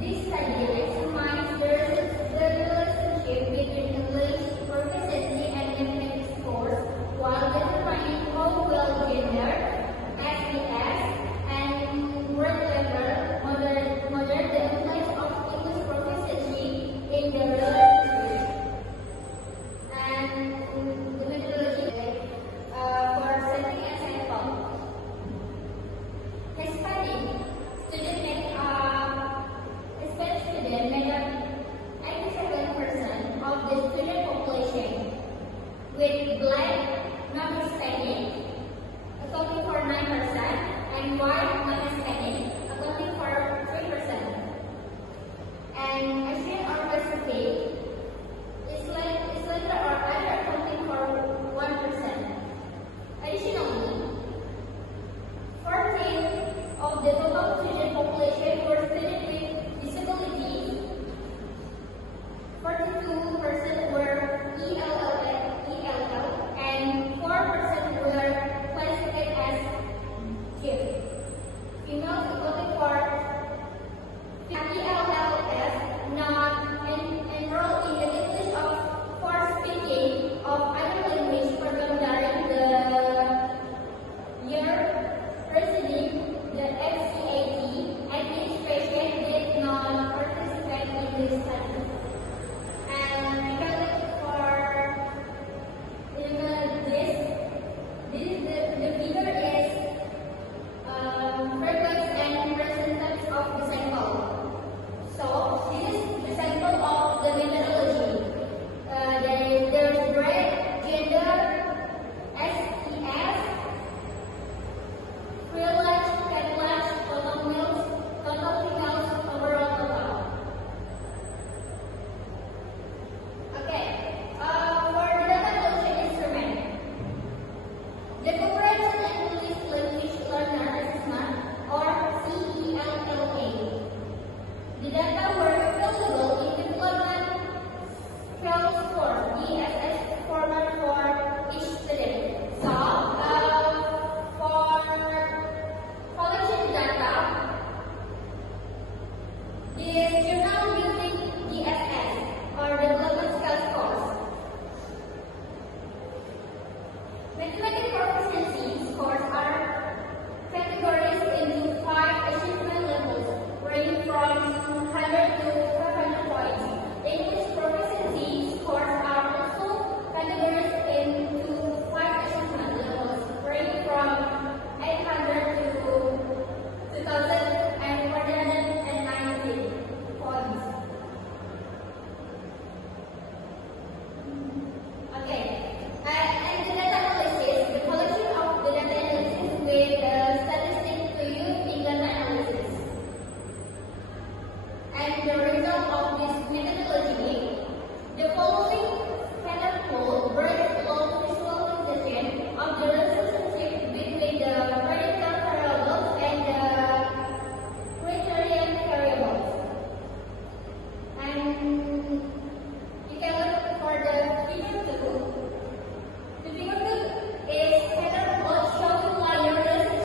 This study examines the relationship between English proficiency and academic scores while determining how well gender, SES, and grade level model the impact of English proficiency in the relationship. And the methodology for setting a sample. Hispanic student made up 87% of the student population, with Black non-Hispanic accounting for 9% and White non-Hispanic accounting for 3%. And Asian or Pacific Islander or other accounting for 1%. Additionally, 14 of the total student population were students with disabilities, 42% were ELL, and 4% were classified as GIF. Females accounting for ELLs not enrolled in the English for speaking of other language program during the year preceding the FCAT, and each patient did not participate in this study. And for this the figure is frequency and percentage of the sample. So this is the sample of the methodology. There's grade, gender, SES, privilege, privilege, total males, total females, overall total. Okay. For the data collection instrument, the Comprehensive English Language Learner Assessment, or CELLA. The data were available in Development Scale Score (DSS) format for each student. So, for collection data, is journal using DSS or Development Scale Scores. Mathematics proficiency scores are categorized into 5 achievement levels, ranging from 100 to 500 points. English proficiency scores are also categorized into 5 achievement levels, ranging from 800 to 2,190 points. Okay. And the data analysis, the collection of the data analysis with statistics to use in data analysis. And the result of this methodology, the following